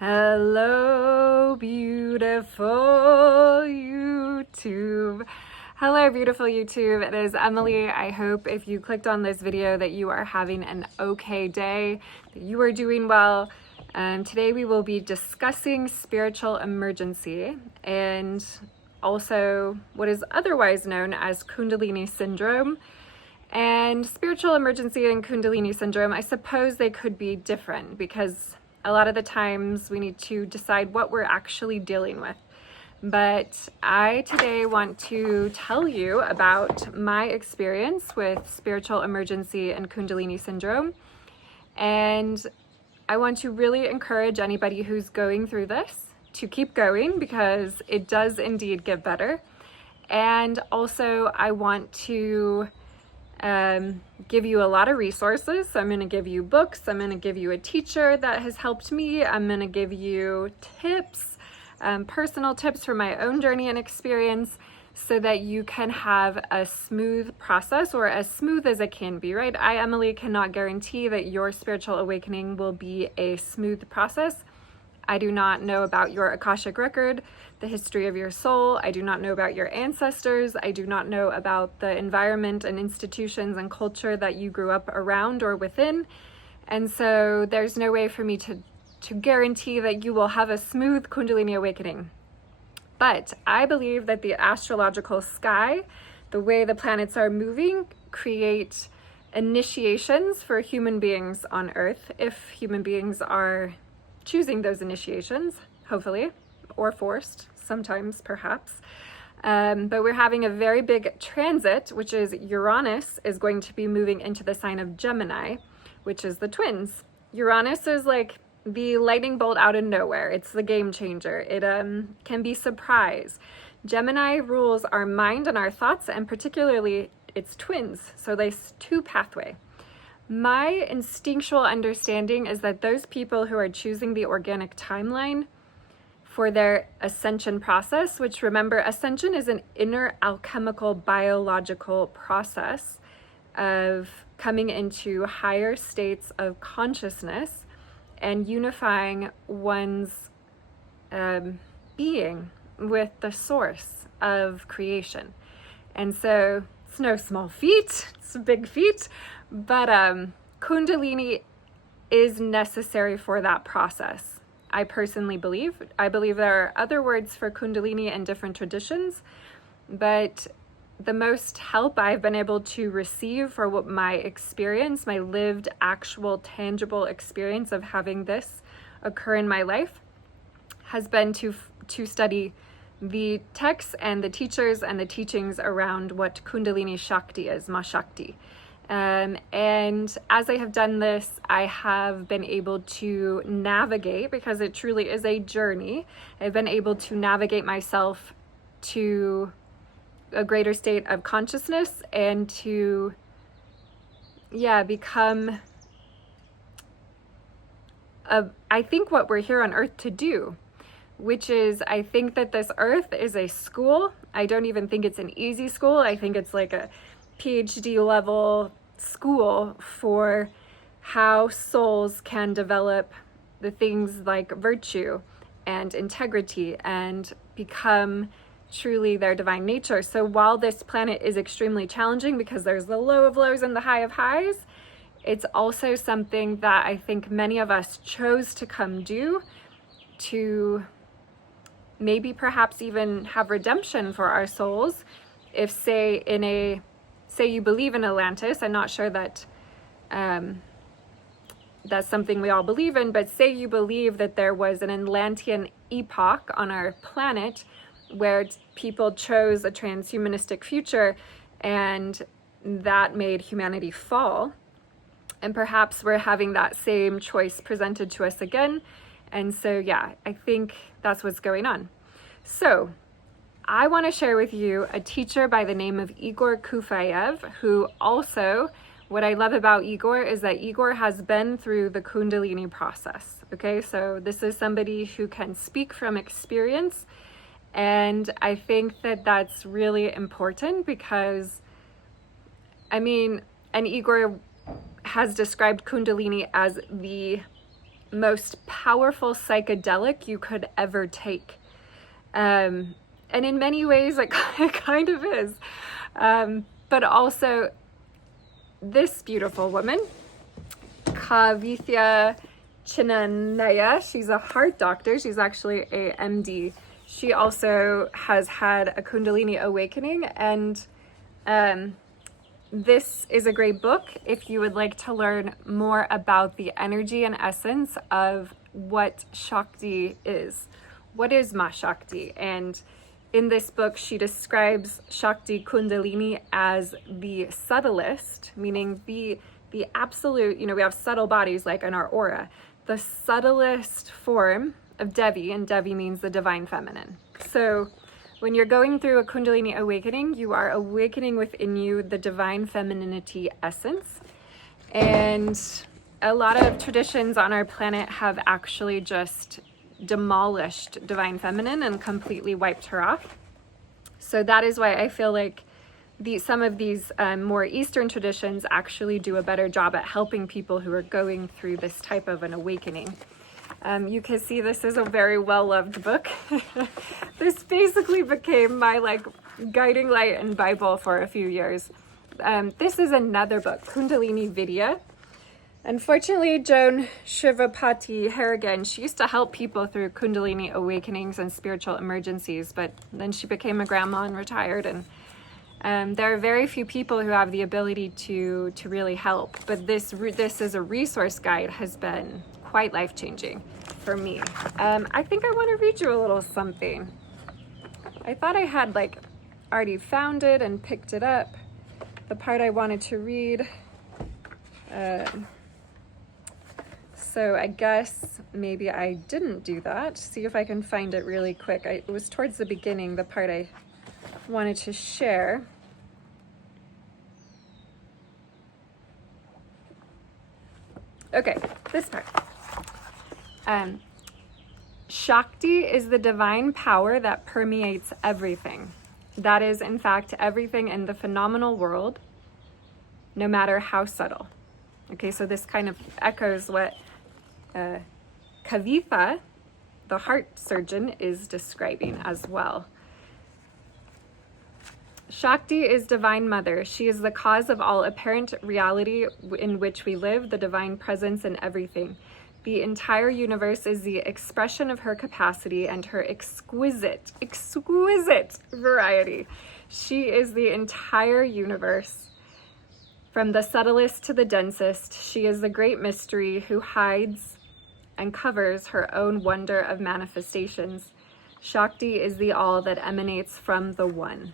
Hello, beautiful YouTube. Hello, beautiful YouTube. It is Emily. I hope if you clicked on this video that you are having an okay day, that you are doing well. Today we will be discussing spiritual emergency and also what is otherwise known as Kundalini syndrome. And spiritual emergency and Kundalini syndrome, I suppose they could be different because a lot of the times we need to decide what we're actually dealing with. But I today want to tell you about my experience with spiritual emergency and Kundalini syndrome. And I want to really encourage anybody who's going through this to keep going because it does indeed get better. And also I want to give you a lot of resources. So I'm going to give you books. I'm going to give you a teacher that has helped me. I'm going to give you tips, personal tips from my own journey and experience so that you can have a smooth process, or as smooth as it can be, right? I, Emily, cannot guarantee that your spiritual awakening will be a smooth process. I do not know about your Akashic record, the history of your soul. I do not know about your ancestors. I do not know about the environment and institutions and culture that you grew up around or within. And so there's no way for me to guarantee that you will have a smooth Kundalini awakening. But I believe that the astrological sky, the way the planets are moving, create initiations for human beings on Earth, if human beings are choosing those initiations, hopefully, or forced, sometimes perhaps. But we're having a very big transit, which is Uranus is going to be moving into the sign of Gemini, which is the twins. Uranus is like the lightning bolt out of nowhere. It's the game changer. It can be surprise. Gemini rules our mind and our thoughts, and particularly its twins. So there's two pathway. My instinctual understanding is that those people who are choosing the organic timeline for their ascension process, which, remember, ascension is an inner alchemical biological process of coming into higher states of consciousness and unifying one's being with the source of creation. And so it's no small feat, it's a big feat. But Kundalini is necessary for that process. I personally believe. I believe there are other words for Kundalini in different traditions, but the most help I've been able to receive for what my experience, my lived, actual, tangible experience of having this occur in my life, has been to study the texts and the teachers and the teachings around what Kundalini Shakti is, Ma Shakti. And as I have done this, I have been able to navigate, because it truly is a journey. I've been able to navigate myself to a greater state of consciousness and to, become, I think, what we're here on earth to do, which is, I think that this earth is a school. I don't even think it's an easy school. I think it's like a PhD level school for how souls can develop the things like virtue and integrity and become truly their divine nature. So while this planet is extremely challenging because there's the low of lows and the high of highs, it's also something that I think many of us chose to come do to maybe perhaps even have redemption for our souls. If say you believe in Atlantis, I'm not sure that that's something we all believe in, but say you believe that there was an Atlantean epoch on our planet where people chose a transhumanistic future and that made humanity fall. And perhaps we're having that same choice presented to us again. And so, I think that's what's going on. So I want to share with you a teacher by the name of Igor Kufayev, who also, what I love about Igor is that Igor has been through the Kundalini process. Okay, so this is somebody who can speak from experience. And I think that that's really important because, and Igor has described Kundalini as the most powerful psychedelic you could ever take. And in many ways, it kind of is. But also, this beautiful woman, Kavithya Chinanaya, she's a heart doctor. She's actually a MD. She also has had a Kundalini awakening, and this is a great book if you would like to learn more about the energy and essence of what Shakti is. What is Ma Shakti? And in this book, she describes Shakti Kundalini as the subtlest, meaning the absolute, we have subtle bodies like in our aura, the subtlest form of Devi, and Devi means the divine feminine. So when you're going through a Kundalini awakening, you are awakening within you the divine femininity essence. And a lot of traditions on our planet have actually just demolished divine feminine and completely wiped her off. So that is why I feel like some of these more Eastern traditions actually do a better job at helping people who are going through this type of an awakening. You can see this is a very well-loved book. This basically became my guiding light and Bible for a few years. This is another book, Kundalini Vidya. Unfortunately, Joan Shivapati Harrigan, she used to help people through Kundalini awakenings and spiritual emergencies, but then she became a grandma and retired, and there are very few people who have the ability to really help. But this as a resource guide has been quite life-changing for me. I think I want to read you a little something. I thought I had already found it and picked it up, the part I wanted to read. So I guess maybe I didn't do that. See if I can find it really quick. It was towards the beginning, the part I wanted to share. Okay, this part. Shakti is the divine power that permeates everything. That is, in fact, everything in the phenomenal world, no matter how subtle. Okay, so this kind of echoes what Kavitha, the heart surgeon, is describing as well. Shakti is Divine Mother. She is the cause of all apparent reality in which we live, the divine presence in everything. The entire universe is the expression of her capacity and her exquisite variety. She is the entire universe. From the subtlest to the densest, she is the great mystery who hides and covers her own wonder of manifestations. Shakti is the all that emanates from the one.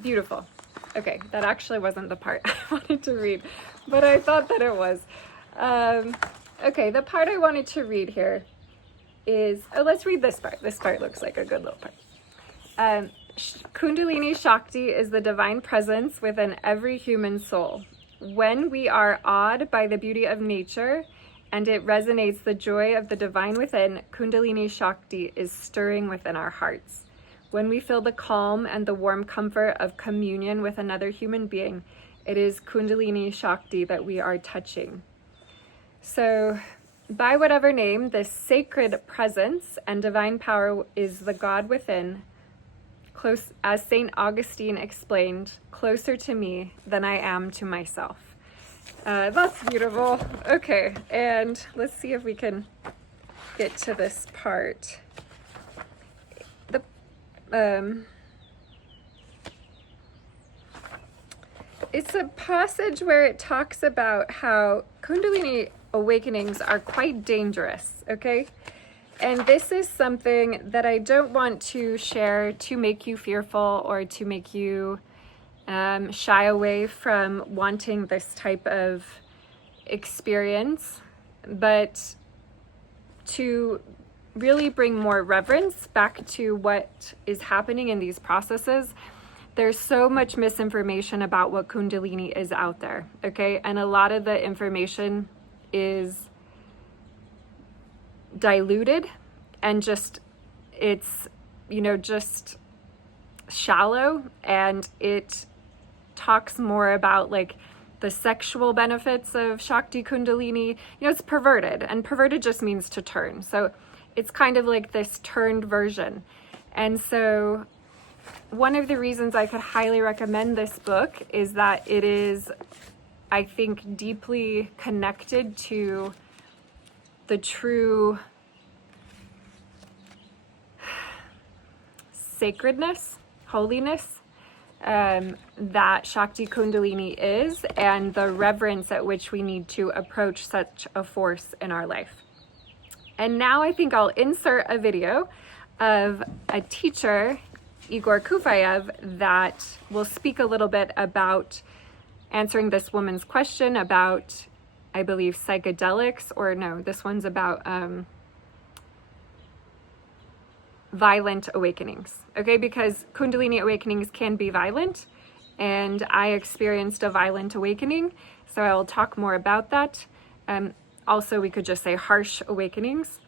Beautiful. Okay, that actually wasn't the part I wanted to read, but I thought that it was. Okay, the part I wanted to read here is, let's read this part. This part looks like a good little part. Kundalini Shakti is the divine presence within every human soul. When we are awed by the beauty of nature and it resonates the joy of the divine within, Kundalini Shakti is stirring within our hearts. When we feel the calm and the warm comfort of communion with another human being, it is Kundalini Shakti that we are touching. So, by whatever name, this sacred presence and divine power is the God within, close, as St. Augustine explained, closer to me than I am to myself. That's beautiful. Okay, and let's see if we can get to this part. It's a passage where it talks about how Kundalini awakenings are quite dangerous, okay? And this is something that I don't want to share to make you fearful or to make you shy away from wanting this type of experience, but to really bring more reverence back to what is happening in these processes. There's so much misinformation about what Kundalini is out there, okay? And a lot of the information is diluted and it's just shallow, and it talks more about the sexual benefits of Shakti Kundalini. It's perverted, and perverted just means to turn. So it's kind of like this turned version. And so one of the reasons I could highly recommend this book is that it is, I think, deeply connected to the true sacredness, holiness, that Shakti Kundalini is, and the reverence at which we need to approach such a force in our life. And now I think I'll insert a video of a teacher, Igor Kufayev, that will speak a little bit about answering this woman's question about, I believe, psychedelics, or no, this one's about violent awakenings, okay? Because Kundalini awakenings can be violent, and I experienced a violent awakening, so I will talk more about that. Also, we could just say harsh awakenings.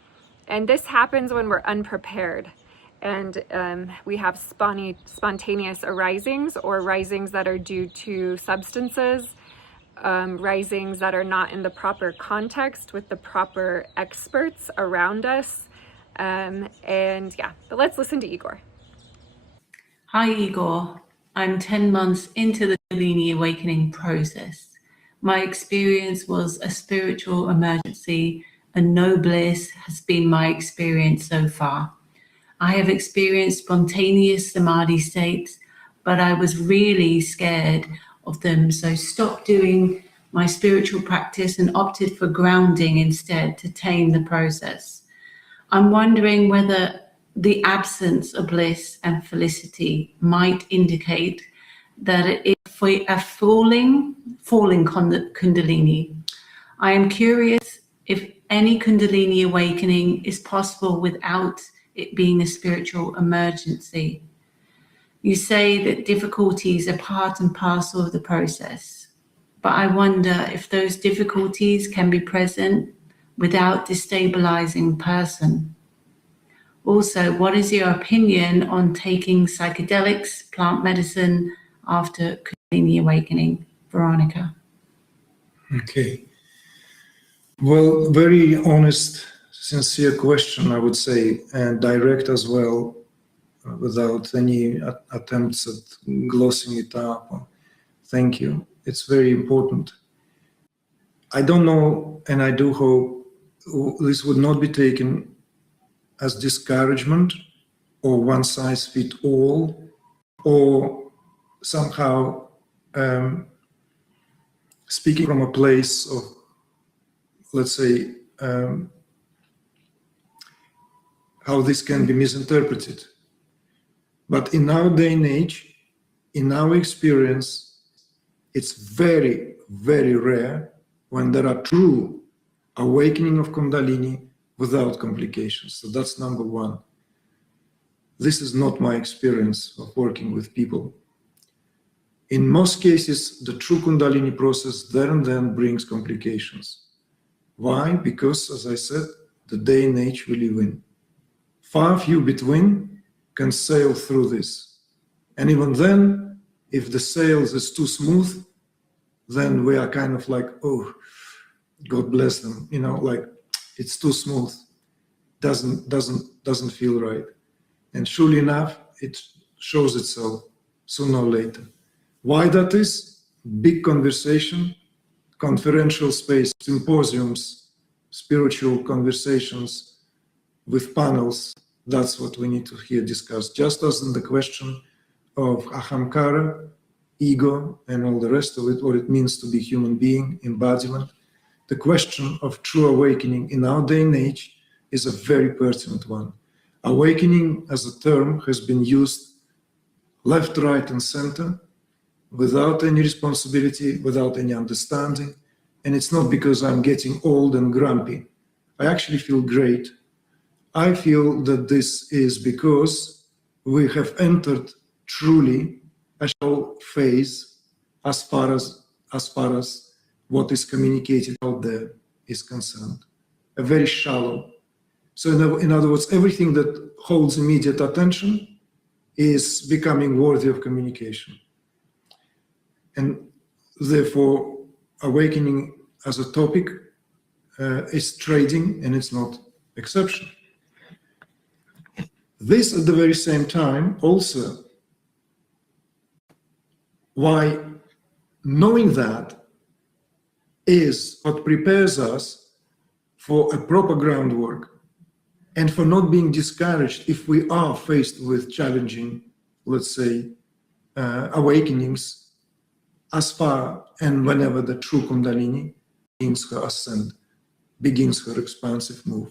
And this happens when we're unprepared, and we have spontaneous arisings, or risings that are due to substances, risings that are not in the proper context with the proper experts around us. And yeah, but let's listen to Igor. Hi Igor, I'm 10 months into the Kundalini awakening process. My experience was a spiritual emergency, and no bliss has been my experience so far. I have experienced spontaneous samadhi states, but I was really scared of them, so stopped doing my spiritual practice and opted for grounding instead to tame the process. I'm wondering whether the absence of bliss and felicity might indicate that it is a falling Kundalini. I am curious if any Kundalini awakening is possible without it being a spiritual emergency. You say that difficulties are part and parcel of the process, but I wonder if those difficulties can be present without destabilizing person. Also, what is your opinion on taking psychedelics, plant medicine after Kundalini awakening? Veronica. Okay. Well, very honest, sincere question, I would say, and direct as well, without any attempts at glossing it up. Thank you. It's very important. I don't know, and I do hope this would not be taken as discouragement or one size fits all, or somehow speaking from a place of, let's say, how this can be misinterpreted. But in our day and age, in our experience, it's very, very rare when there are true awakening of Kundalini without complications. So that's number one. This is not my experience of working with people. In most cases, the true Kundalini process there and then brings complications. Why? Because, as I said, the day and age we live in. Far few between can sail through this. And even then, if the sails is too smooth, then we are kind of like, oh, God bless them, like it's too smooth, doesn't feel right. And surely enough, it shows itself sooner or later. Why that is? Big conversation, conferential space, symposiums, spiritual conversations with panels. That's what we need to hear discussed. Just as in the question of ahamkara, ego, and all the rest of it, what it means to be human being, embodiment. The question of true awakening in our day and age is a very pertinent one. Awakening as a term has been used left, right, and center without any responsibility, without any understanding. And it's not because I'm getting old and grumpy. I actually feel great. I feel that this is because we have entered truly a shallow phase as far as what is communicated out there is concerned. A very shallow. So in other words, everything that holds immediate attention is becoming worthy of communication. And therefore, awakening as a topic is trading, and it's not exception. This at the very same time also why knowing that is what prepares us for a proper groundwork and for not being discouraged if we are faced with challenging, let's say, awakenings as far and whenever the true Kundalini begins her ascent, begins her expansive move.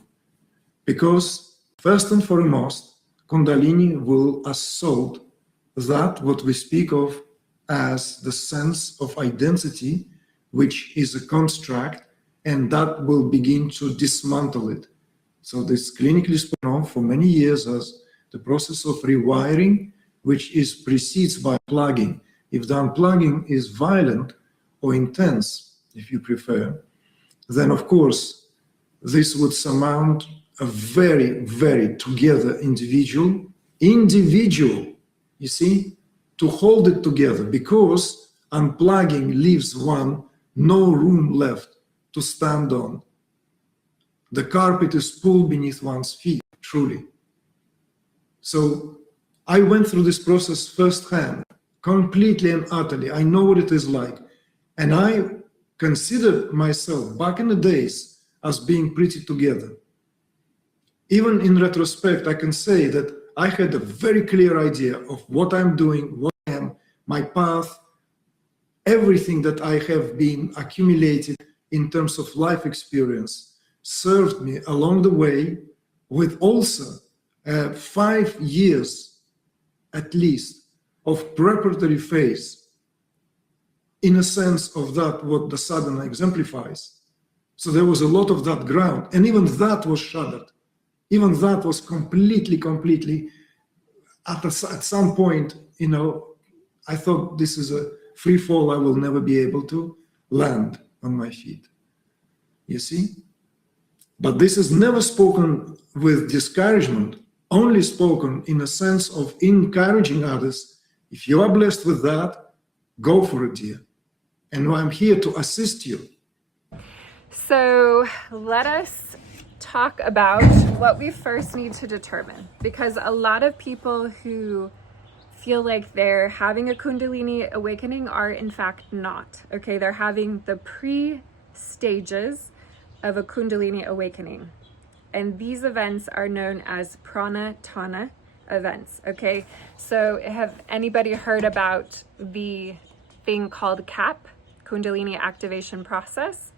Because first and foremost, Kundalini will assault that what we speak of as the sense of identity, which is a construct, and that will begin to dismantle it. So this clinically spoken of for many years as the process of rewiring, which is precedes by plugging. If the unplugging is violent or intense, if you prefer, then of course this would surmount a very, very together individual, you see, to hold it together, because unplugging leaves one no room left to stand on. The carpet is pulled beneath one's feet, truly. So I went through this process firsthand, completely and utterly. I know what it is like. And I considered myself back in the days as being pretty together. Even in retrospect, I can say that I had a very clear idea of what I'm doing, what I am, my path, everything that I have been accumulated in terms of life experience served me along the way, with also 5 years at least of preparatory phase, in a sense of that what the sadhana exemplifies. So there was a lot of that ground, and even that was shattered. Even that was completely, at some point, I thought this is a free fall. I will never be able to land on my feet. You see? But this is never spoken with discouragement, only spoken in a sense of encouraging others. If you are blessed with that, go for it, dear. And I'm here to assist you. So let us talk about what we first need to determine, because a lot of people who feel like they're having a Kundalini awakening are in fact not. Okay, they're having the pre-stages of a Kundalini awakening. And these events are known as prana-tana events. Okay, so have anybody heard about the thing called CAP, Kundalini activation process?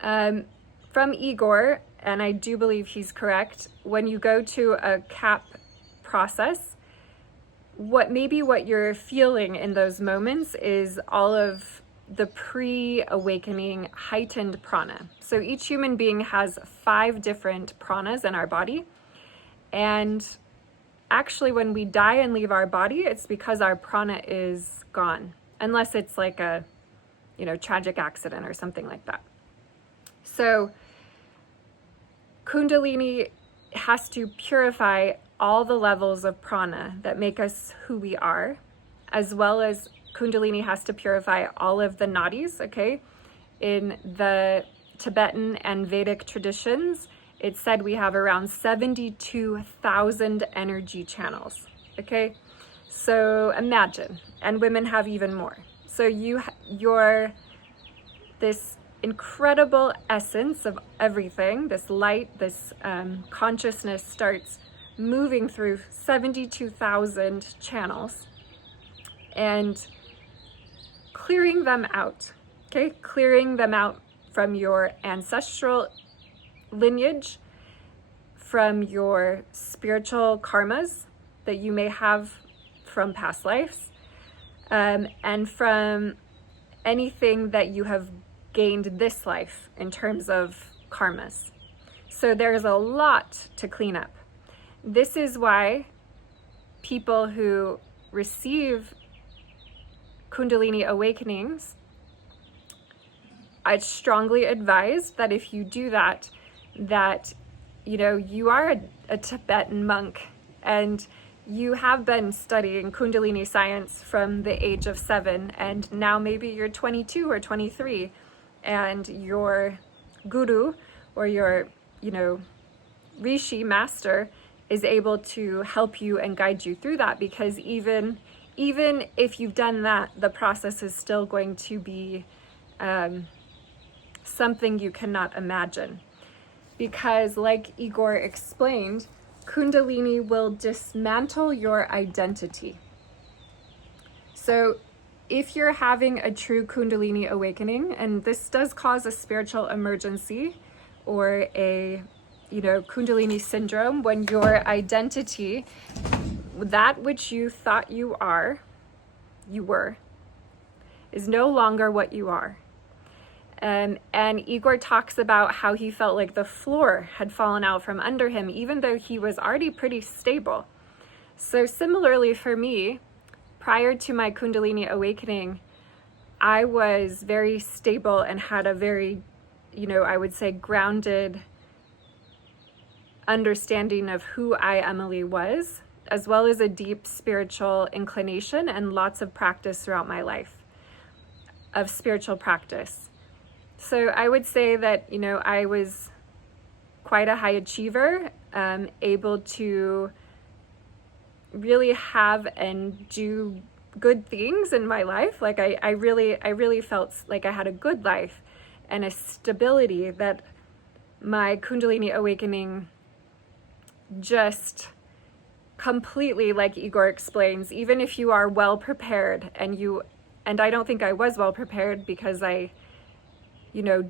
From Igor, and I do believe he's correct, when you go to a CAP process, what you're feeling in those moments is all of the pre-awakening heightened prana. So each human being has 5 different pranas in our body. And actually when we die and leave our body, it's because our prana is gone, unless it's like a, tragic accident or something like that. So Kundalini has to purify all the levels of prana that make us who we are, as well as Kundalini has to purify all of the nadis, okay? In the Tibetan and Vedic traditions, it's said we have around 72,000 energy channels, okay? So imagine, and women have even more. So you're this incredible essence of everything, this light, this consciousness starts moving through 72,000 channels and clearing them out, okay? Clearing them out from your ancestral lineage, from your spiritual karmas that you may have from past lives, and from anything that you have gained this life in terms of karmas. So there's a lot to clean up. This is why people who receive Kundalini awakenings, I'd strongly advise that if you do that you are a Tibetan monk and you have been studying Kundalini science from the age of 7, and now maybe you're 22 or 23, and your guru or your, Rishi master is able to help you and guide you through that, because even if you've done that, the process is still going to be something you cannot imagine. Because like Igor explained, Kundalini will dismantle your identity. So if you're having a true Kundalini awakening, and this does cause a spiritual emergency or a, Kundalini syndrome, when your identity, that which you thought you were, is no longer what you are. And Igor talks about how he felt like the floor had fallen out from under him, even though he was already pretty stable. So similarly for me, prior to my Kundalini awakening, I was very stable and had a very, I would say grounded understanding of who I, Emily, was, as well as a deep spiritual inclination and lots of practice throughout my life of spiritual practice. So I would say that, I was quite a high achiever, able to really have and do good things in my life. Like I really felt like I had a good life and a stability that my Kundalini awakening just completely, like Igor explains, even if you are well prepared and I don't think I was well prepared, because I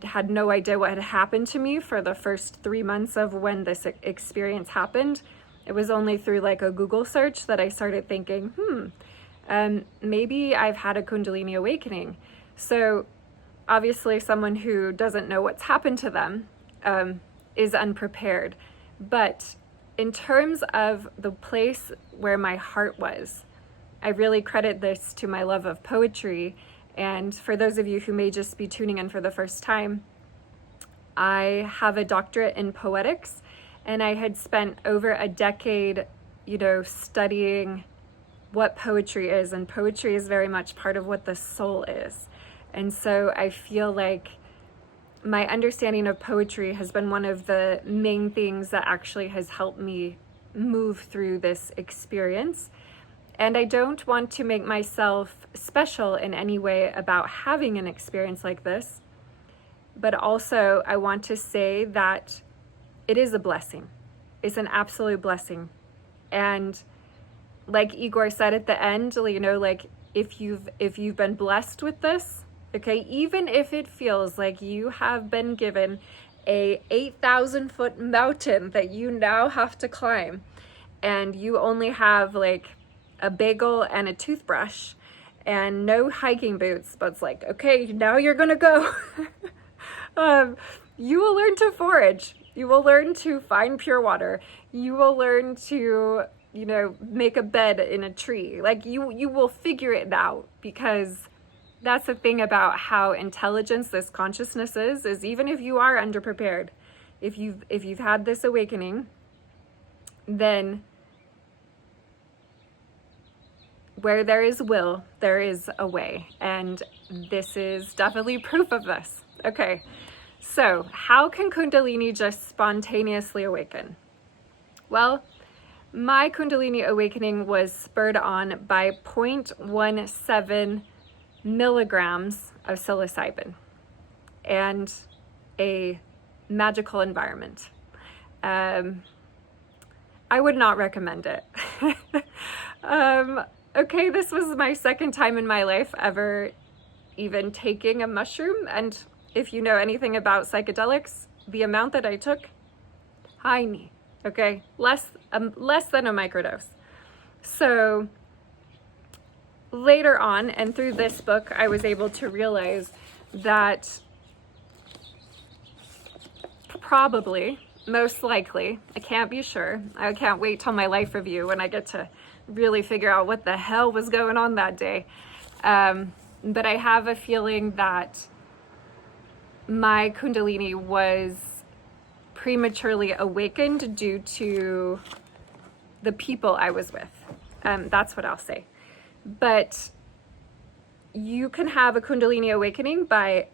had no idea what had happened to me for the first 3 months of when this experience happened. It was only through like a Google search that I started thinking, maybe I've had a Kundalini awakening. So obviously someone who doesn't know what's happened to them is unprepared. But in terms of the place where my heart was, I really credit this to my love of poetry. And for those of you who may just be tuning in for the first time, I have a doctorate in poetics, and I had spent over a decade, studying what poetry is, and poetry is very much part of what the soul is. And so I feel like my understanding of poetry has been one of the main things that actually has helped me move through this experience. And I don't want to make myself special in any way about having an experience like this, but also I want to say that it is a blessing. It's an absolute blessing. And like Igor said at the end, like if you've been blessed with this, okay, even if it feels like you have been given a 8,000-foot mountain that you now have to climb, and you only have like a bagel and a toothbrush and no hiking boots, but it's like, okay, now you're gonna go. You will learn to forage. You will learn to find pure water. You will learn to, make a bed in a tree. Like you will figure it out, because that's the thing about how intelligence this consciousness is even if you are underprepared, if you've had this awakening, then where there is will, there is a way. And this is definitely proof of this. Okay, so how can Kundalini just spontaneously awaken? Well, my Kundalini awakening was spurred on by 0.17 milligrams of psilocybin and a magical environment. I would not recommend it. Okay, this was my second time in my life ever even taking a mushroom, and if you know anything about psychedelics, the amount that I took, tiny, okay, less than a microdose. So later on, and through this book, I was able to realize that probably, most likely, I can't be sure, I can't wait till my life review when I get to really figure out what the hell was going on that day. But I have a feeling that my Kundalini was prematurely awakened due to the people I was with. That's what I'll say. But you can have a Kundalini awakening by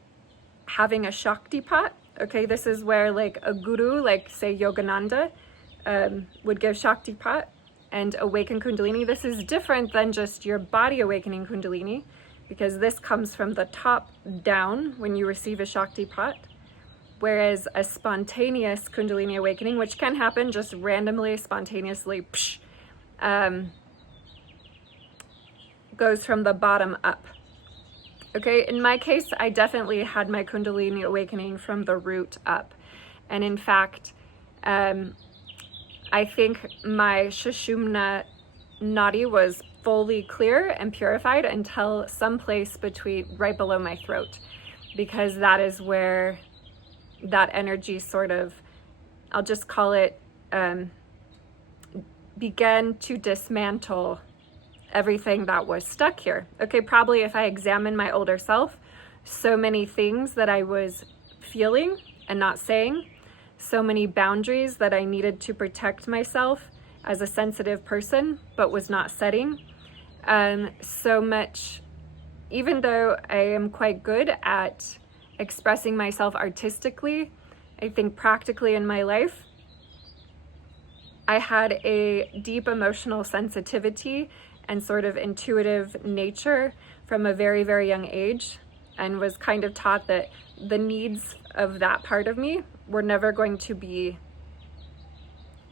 having a Shakti pot. Okay, this is where like a guru, like say Yogananda, would give Shakti pot and awaken Kundalini. This is different than just your body awakening Kundalini, because this comes from the top down when you receive a Shakti pot. Whereas a spontaneous Kundalini awakening, which can happen just randomly, spontaneously, goes from the bottom up. Okay, in my case, I definitely had my Kundalini awakening from the root up. And in fact, I think my Sushumna nadi was fully clear and purified until someplace right below my throat, because that is where that energy sort of, I'll just call it, began to dismantle everything that was stuck here. Okay, probably if I examine my older self, so many things that I was feeling and not saying, so many boundaries that I needed to protect myself as a sensitive person, but was not setting. So much, even though I am quite good at expressing myself artistically, I think practically in my life, I had a deep emotional sensitivity and sort of intuitive nature from a very, very young age, and was kind of taught that the needs of that part of me were never going to be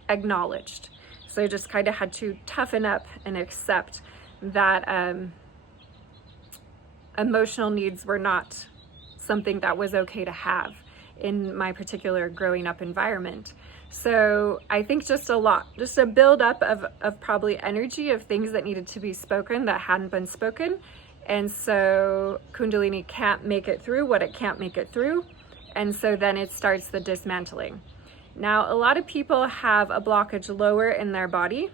acknowledged. So I just kind of had to toughen up and accept that emotional needs were not something that was okay to have in my particular growing up environment. So I think just a build up of probably energy of things that needed to be spoken that hadn't been spoken. And so Kundalini can't make it through what it can't make it through. And so then it starts the dismantling. Now, a lot of people have a blockage lower in their body.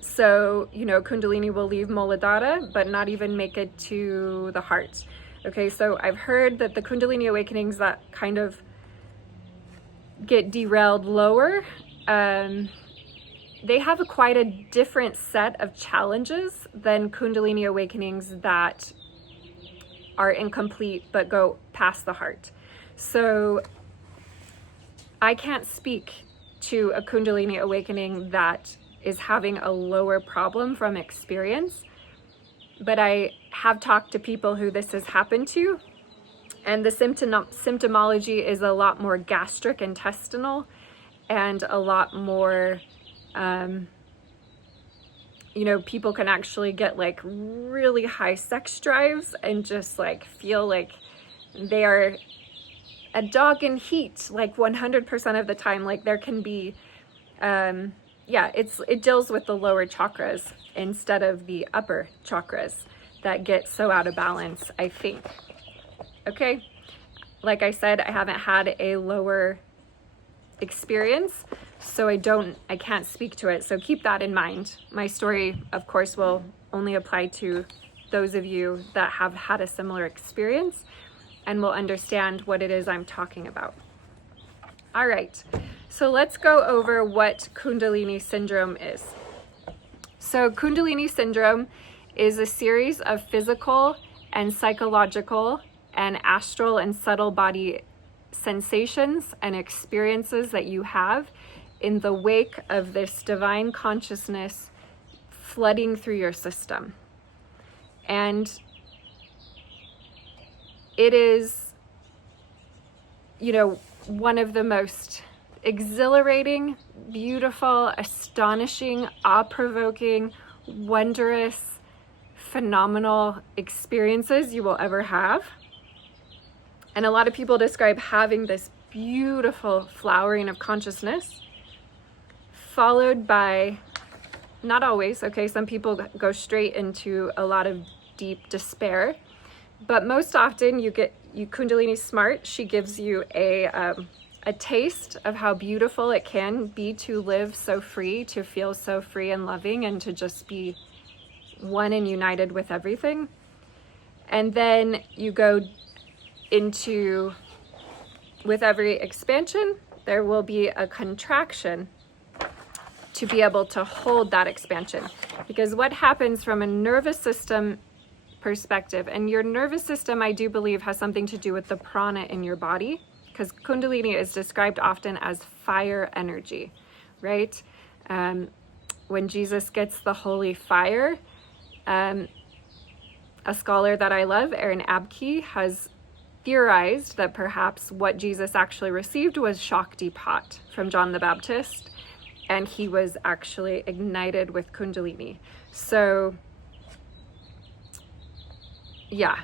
So, Kundalini will leave Muladhara, but not even make it to the heart. Okay, so I've heard that the Kundalini awakenings that kind of get derailed lower, they have quite a different set of challenges than Kundalini awakenings that are incomplete but go past the heart. So I can't speak to a Kundalini awakening that is having a lower problem from experience, but I have talked to people who this has happened to, and the symptomology is a lot more gastric intestinal and a lot more, people can actually get like really high sex drives and just like feel like they are a dog in heat, like 100% of the time. Like there can be, it deals with the lower chakras instead of the upper chakras that get so out of balance, I think. Okay, like I said, I haven't had a lower experience, so I can't speak to it. So keep that in mind. My story, of course, will only apply to those of you that have had a similar experience and will understand what it is I'm talking about. All right, so let's go over what Kundalini syndrome is. So Kundalini syndrome is a series of physical and psychological and astral and subtle body sensations and experiences that you have in the wake of this divine consciousness flooding through your system. And it is, one of the most exhilarating, beautiful, astonishing, awe-provoking, wondrous, phenomenal experiences you will ever have. And a lot of people describe having this beautiful flowering of consciousness, followed by, not always, okay, some people go straight into a lot of deep despair, but most often you Kundalini Smart, she gives you a taste of how beautiful it can be to live so free, to feel so free and loving, and to just be one and united with everything. And then you go into, with every expansion, there will be a contraction to be able to hold that expansion. Because what happens from a nervous system perspective, and your nervous system, I do believe, has something to do with the prana in your body, because Kundalini is described often as fire energy, right? When Jesus gets the holy fire, a scholar that I love, Aaron Abke, has theorized that perhaps what Jesus actually received was Shaktipat from John the Baptist, and he was actually ignited with Kundalini. So yeah,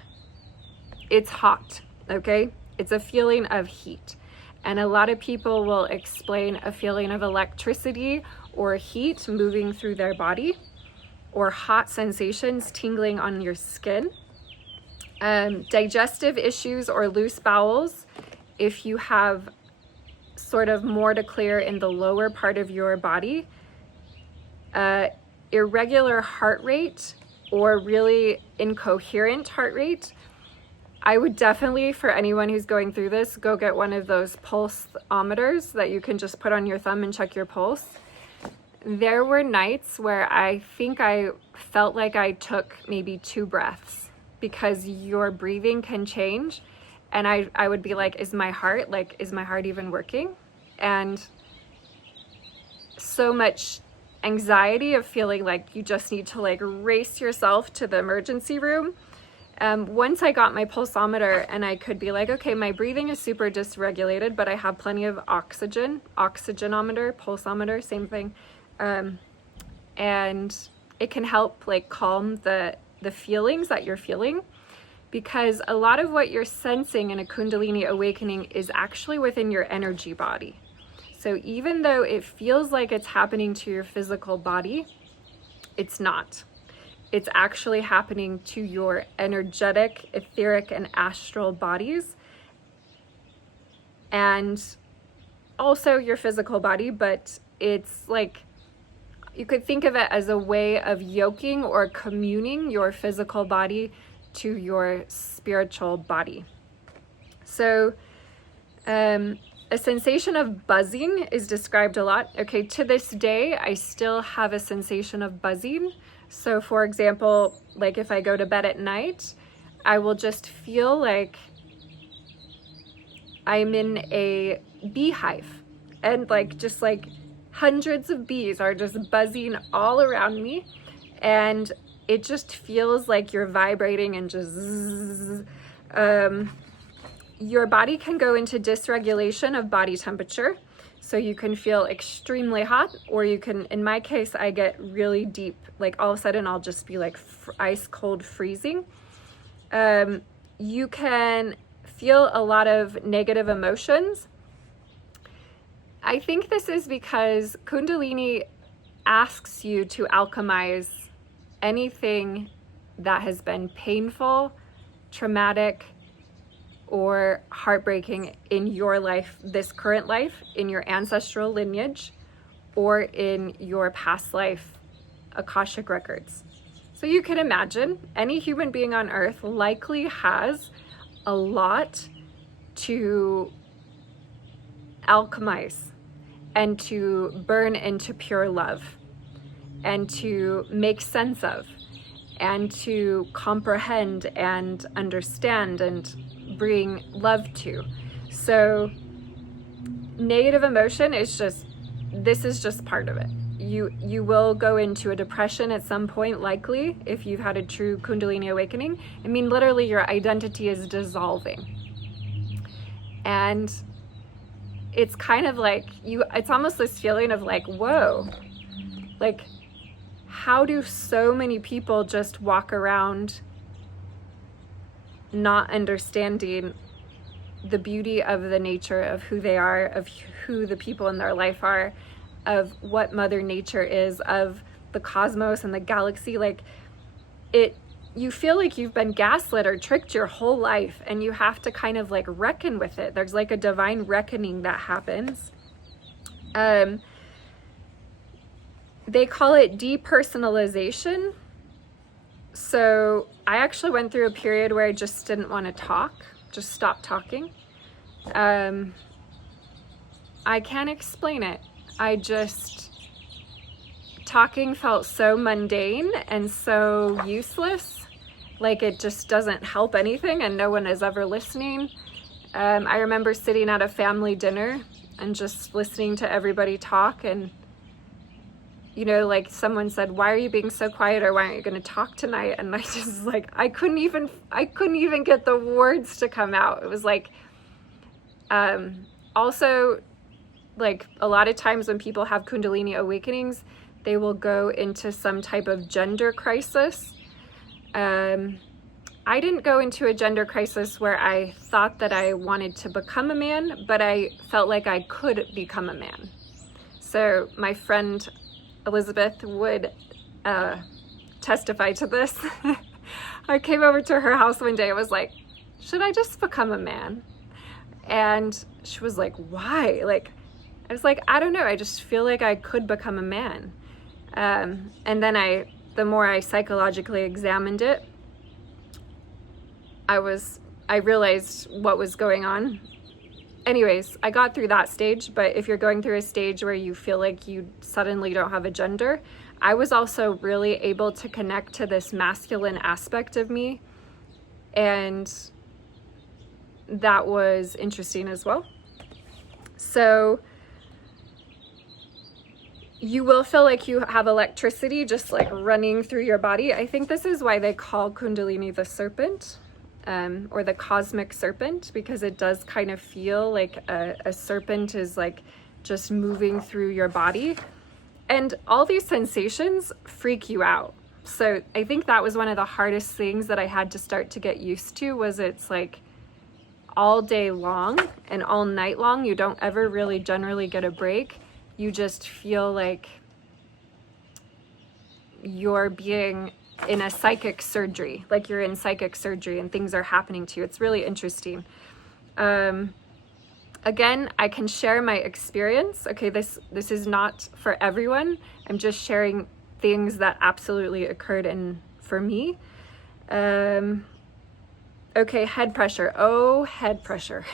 it's hot, okay? It's a feeling of heat. And a lot of people will explain a feeling of electricity or heat moving through their body, or hot sensations tingling on your skin. Digestive issues or loose bowels, if you have sort of more to clear in the lower part of your body, irregular heart rate or really incoherent heart rate, I would definitely, for anyone who's going through this, go get one of those pulseometers that you can just put on your thumb and check your pulse. There were nights where I think I felt like I took maybe 2 breaths, because your breathing can change. And I would be like, is my heart even working? And so much anxiety of feeling like you just need to like race yourself to the emergency room. Once I got my pulsometer and I could be like, okay, my breathing is super dysregulated, but I have plenty of oxygenometer, pulsometer, same thing. And it can help like calm the feelings that you're feeling, because a lot of what you're sensing in a Kundalini awakening is actually within your energy body. So even though it feels like it's happening to your physical body, it's not. It's actually happening to your energetic, etheric, and astral bodies, and also your physical body. But it's like, you could think of it as a way of yoking or communing your physical body to your spiritual body. So a sensation of buzzing is described a lot. Okay, to this day, I still have a sensation of buzzing. So for example, like if I go to bed at night, I will just feel like I'm in a beehive, and like just like hundreds of bees are just buzzing all around me, and it just feels like you're vibrating and just zzz. Your body can go into dysregulation of body temperature. So you can feel extremely hot, or you can, in my case, I get really deep, like all of a sudden I'll just be like ice cold freezing. You can feel a lot of negative emotions. I think this is because Kundalini asks you to alchemize anything that has been painful, traumatic, or heartbreaking in your life, this current life, in your ancestral lineage, or in your past life Akashic records. So you can imagine any human being on earth likely has a lot to alchemize and to burn into pure love and to make sense of and to comprehend and understand and bring love to. So negative emotion is just, this is just part of it. You will go into a depression at some point, likely, if you've had a true Kundalini awakening. I mean, literally your identity is dissolving. And it's kind of like it's almost this feeling of like, whoa, like how do so many people just walk around not understanding the beauty of the nature of who they are, of who the people in their life are, of what Mother Nature is, of the cosmos and the galaxy. Like you feel like you've been gaslit or tricked your whole life, and you have to kind of like reckon with it. There's like a divine reckoning that happens. They call it depersonalization. So I actually went through a period where I just didn't want to talk, just stopped talking. I can't explain it. I just talking felt so mundane and so useless, like it just doesn't help anything and no one is ever listening. I remember sitting at a family dinner and just listening to everybody talk, and you know, like someone said, why are you being so quiet, or why aren't you going to talk tonight? And I just like, I couldn't even get the words to come out. It was like, also like a lot of times when people have Kundalini awakenings, they will go into some type of gender crisis. I didn't go into a gender crisis where I thought that I wanted to become a man, but I felt like I could become a man. So my friend Elizabeth would testify to this. I came over to her house one day and was like, should I just become a man? And she was like, why? Like, I was like, I don't know. I just feel like I could become a man. And then the more I psychologically examined it, I realized what was going on. Anyways, I got through that stage, but if you're going through a stage where you feel like you suddenly don't have a gender, I was also really able to connect to this masculine aspect of me, and that was interesting as well. So you will feel like you have electricity just like running through your body. I think this is why they call Kundalini the serpent. Or the cosmic serpent, because it does kind of feel like a serpent is like just moving through your body, and all these sensations freak you out. So I think that was one of the hardest things that I had to start to get used to, was it's like all day long and all night long, you don't ever really generally get a break. You just feel like you're being in a psychic surgery, like you're in psychic surgery and things are happening to you. It's really interesting. Again, I can share my experience. Okay, this is not for everyone. I'm just sharing things that absolutely occurred for me. Okay, head pressure. Oh, head pressure.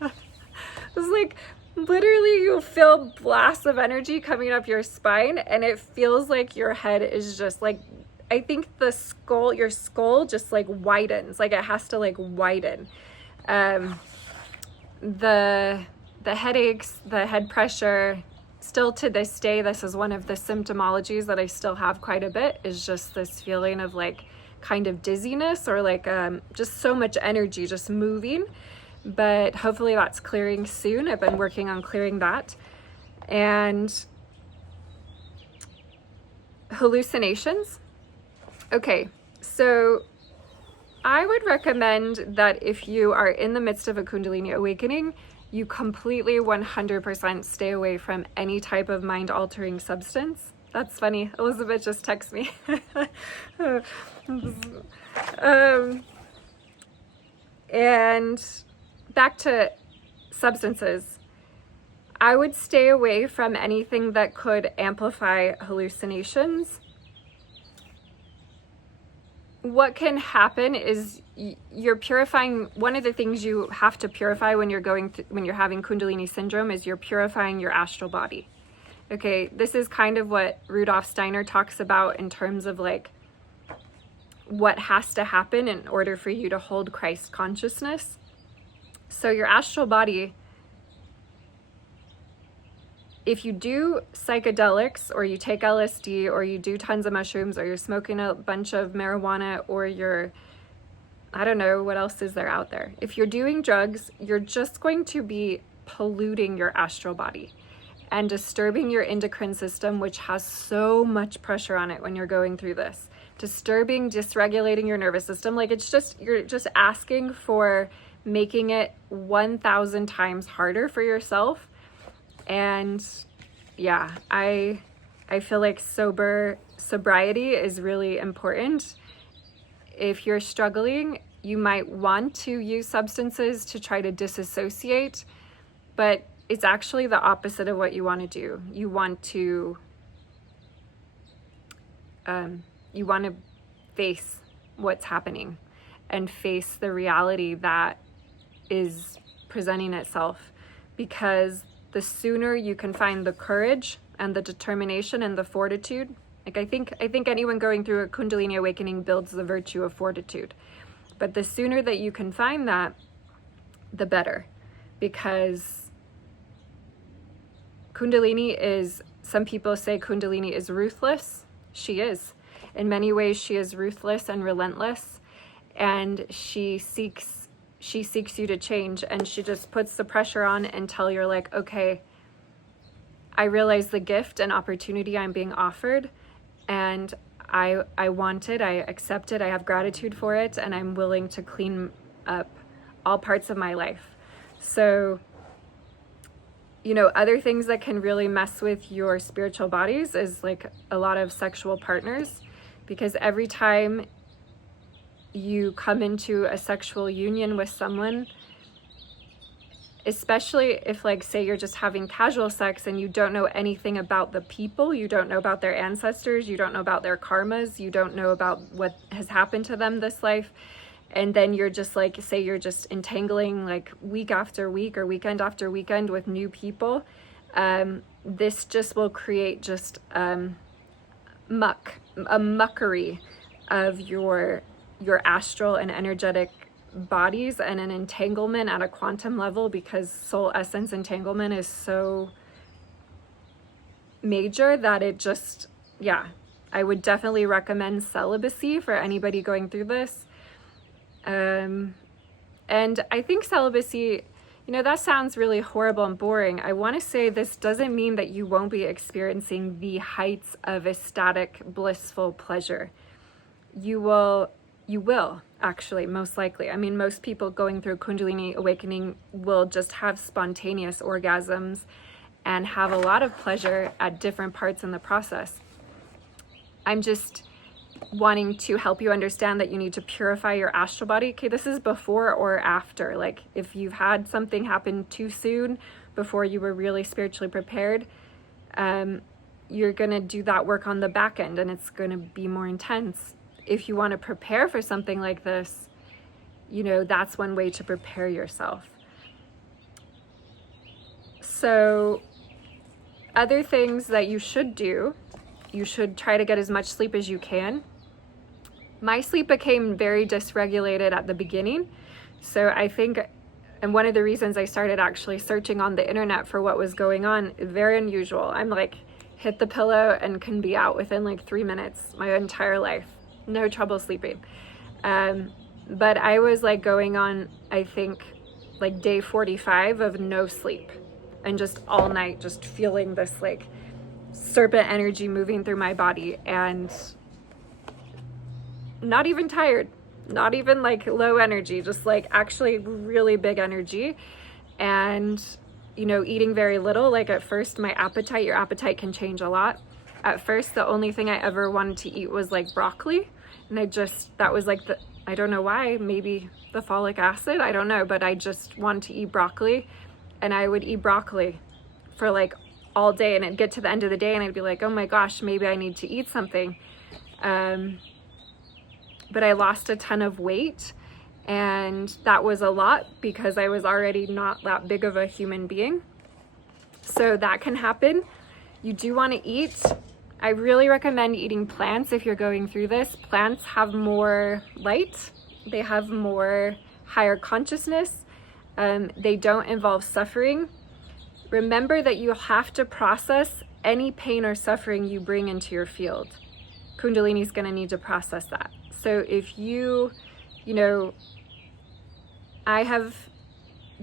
It's like literally you feel blasts of energy coming up your spine, and it feels like your head is just like, I think your skull just like widens, like it has to like widen. The headaches, the head pressure, still to this day, this is one of the symptomologies that I still have quite a bit, is just this feeling of like kind of dizziness, or like just so much energy just moving. But hopefully that's clearing soon. I've been working on clearing that. And hallucinations. Okay, so I would recommend that if you are in the midst of a Kundalini awakening, you completely 100% stay away from any type of mind-altering substance. That's funny. Elizabeth just texted me. And back to substances. I would stay away from anything that could amplify hallucinations. What can happen is you're purifying. One of the things you have to purify when you're having Kundalini syndrome is you're purifying your astral body. Okay, this is kind of what Rudolf Steiner talks about in terms of like what has to happen in order for you to hold Christ consciousness. So your astral body, if you do psychedelics, or you take LSD, or you do tons of mushrooms, or you're smoking a bunch of marijuana, or you're, I don't know, what else is there out there? If you're doing drugs, you're just going to be polluting your astral body and disturbing your endocrine system, which has so much pressure on it when you're going through this. Dysregulating your nervous system. Like you're just asking for making it 1,000 times harder for yourself. And yeah, I feel like sobriety is really important. If you're struggling, you might want to use substances to try to disassociate, but it's actually the opposite of what you want to do. You want to face what's happening and face the reality that is presenting itself, because the sooner you can find the courage and the determination and the fortitude. Like I think anyone going through a Kundalini awakening builds the virtue of fortitude. But the sooner that you can find that, the better. Because Kundalini is, some people say Kundalini is ruthless. She is. In many ways, she is ruthless and relentless. And she seeks you to change, and she just puts the pressure on until you're like, okay, I realize the gift and opportunity I'm being offered, and I want it, I accept it, I have gratitude for it, and I'm willing to clean up all parts of my life. So, you know, other things that can really mess with your spiritual bodies is like a lot of sexual partners, because every time you come into a sexual union with someone, especially if, like, say you're just having casual sex and you don't know anything about the people, you don't know about their ancestors, you don't know about their karmas, you don't know about what has happened to them this life, and then you're just like, say you're just entangling like week after week or weekend after weekend with new people, this just will create just a muckery of your astral and energetic bodies, and an entanglement at a quantum level, because soul essence entanglement is so major that it just, yeah, I would definitely recommend celibacy for anybody going through this. And I think celibacy, you know, that sounds really horrible and boring. I want to say this doesn't mean that you won't be experiencing the heights of ecstatic, blissful pleasure. You will actually, most likely. I mean, most people going through Kundalini awakening will just have spontaneous orgasms and have a lot of pleasure at different parts in the process. I'm just wanting to help you understand that you need to purify your astral body. Okay, this is before or after. Like, if you've had something happen too soon, before you were really spiritually prepared, you're gonna do that work on the back end, and it's gonna be more intense. If you want to prepare for something like this, you know, that's one way to prepare yourself. So other things that you should do, you should try to get as much sleep as you can. My sleep became very dysregulated at the beginning. So I think, and one of the reasons I started actually searching on the internet for what was going on, very unusual. I'm like, hit the pillow and can be out within like 3 minutes my entire life. No trouble sleeping. But I was like going on, I think, like day 45 of no sleep, and just all night just feeling this like serpent energy moving through my body, and not even tired, not even like low energy, just like actually really big energy. And, you know, eating very little. Like at first my appetite, your appetite can change a lot. At first, the only thing I ever wanted to eat was like broccoli. And that was like I don't know why, maybe the folic acid, I don't know, but I just wanted to eat broccoli. And I would eat broccoli for like all day, and it'd get to the end of the day and I'd be like, oh my gosh, maybe I need to eat something. But I lost a ton of weight, and that was a lot because I was already not that big of a human being. So that can happen. You do want to eat. I really recommend eating plants if you're going through this. Plants have more light. They have more higher consciousness. They don't involve suffering. Remember that you have to process any pain or suffering you bring into your field. Kundalini is going to need to process that. So if you know, I have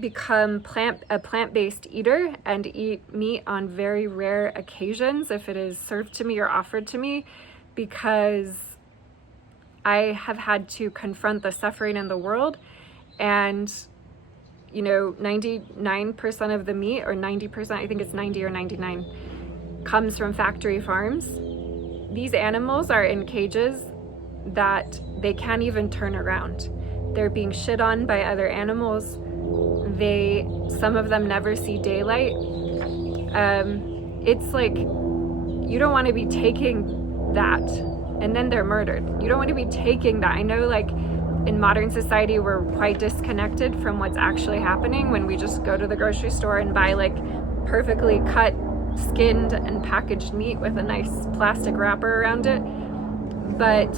become a plant-based eater and eat meat on very rare occasions if it is served to me or offered to me, because I have had to confront the suffering in the world. And you know, 99% of the meat, or 90%, I think it's 90 or 99, comes from factory farms. These animals are in cages that they can't even turn around. They're being shit on by other animals. Some of them never see daylight. It's like, you don't want to be taking that, and then they're murdered. You don't want to be taking that. I know, like, in modern society, we're quite disconnected from what's actually happening when we just go to the grocery store and buy like perfectly cut skinned and packaged meat with a nice plastic wrapper around it. But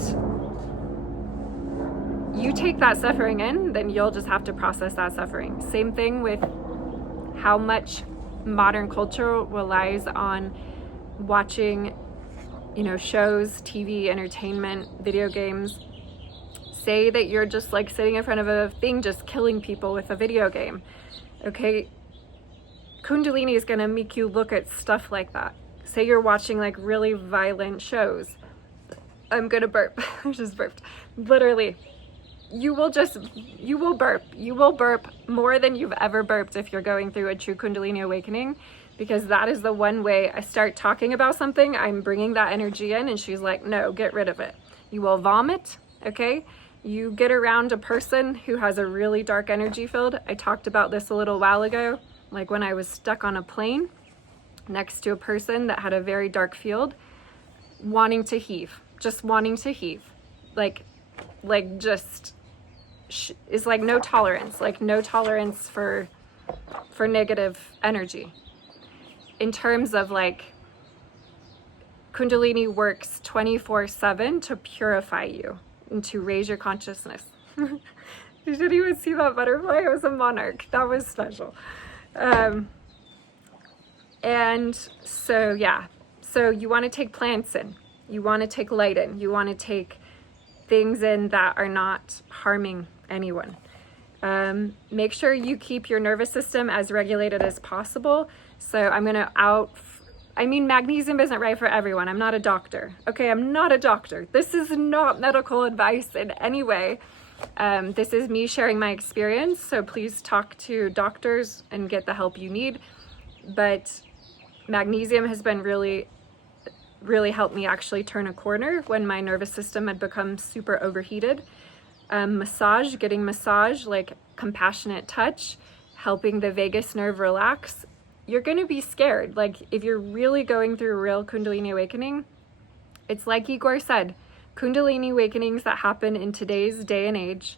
you take that suffering in, then you'll just have to process that suffering. Same thing with how much modern culture relies on watching, shows, TV, entertainment, video games. Say that you're just like sitting in front of a thing just killing people with a video game. Okay, Kundalini is going to make you look at stuff like that. Say you're watching like really violent shows. I'm gonna burp. I just burped. Literally, you will burp. You will burp more than you've ever burped if you're going through a true Kundalini awakening, because that is the one way I start talking about something, I'm bringing that energy in, and she's like, no, get rid of it. You will vomit, okay? You get around a person who has a really dark energy field. I talked about this a little while ago, like when I was stuck on a plane next to a person that had a very dark field, wanting to heave, just wanting to heave. Like just, is like no tolerance for negative energy. In terms of like, Kundalini works 24/7 to purify you and to raise your consciousness. You didn't even see that butterfly. It was a monarch. That was special. And so, yeah. So you want to take plants in. You want to take light in. You want to take things in that are not harming anyone. Make sure you keep your nervous system as regulated as possible. So I'm going to magnesium isn't right for everyone. I'm not a doctor. Okay, I'm not a doctor. This is not medical advice in any way. This is me sharing my experience. So please talk to doctors and get the help you need. But magnesium has been really helped me actually turn a corner when my nervous system had become super overheated. Getting massage, like compassionate touch, helping the vagus nerve relax. You're going to be scared. Like if you're really going through a real Kundalini awakening, it's like Igor said, Kundalini awakenings that happen in today's day and age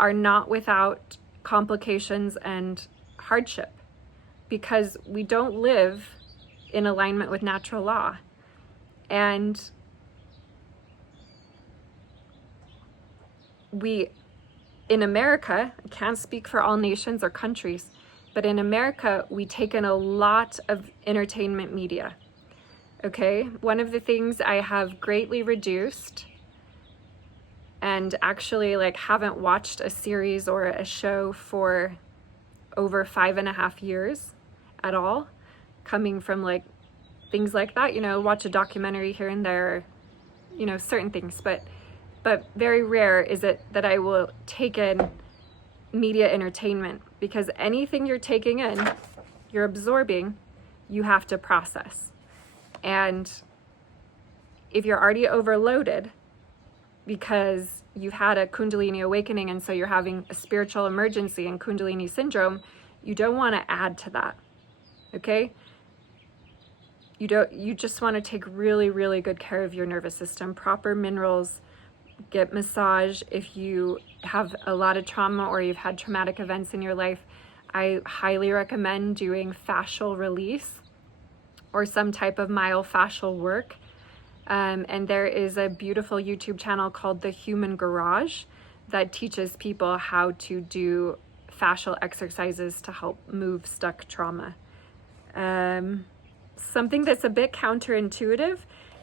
are not without complications and hardship, because we don't live in alignment with natural law. And in America, I can't speak for all nations or countries, but in America, we take in a lot of entertainment media, okay? One of the things I have greatly reduced, and actually like haven't watched a series or a show for over 5.5 years at all, coming from like things like that, watch a documentary here and there, certain things, but very rare is it that I will take in media entertainment, because anything you're taking in, you're absorbing, you have to process. And if you're already overloaded because you've had a Kundalini awakening and so you're having a spiritual emergency and Kundalini syndrome, you don't want to add to that, okay? You just want to take really, really good care of your nervous system, proper minerals, get massage. If you have a lot of trauma or you've had traumatic events in your life, I highly recommend doing fascial release or some type of myofascial work. And there is a beautiful YouTube channel called The Human Garage that teaches people how to do fascial exercises to help move stuck trauma. Something that's a bit counterintuitive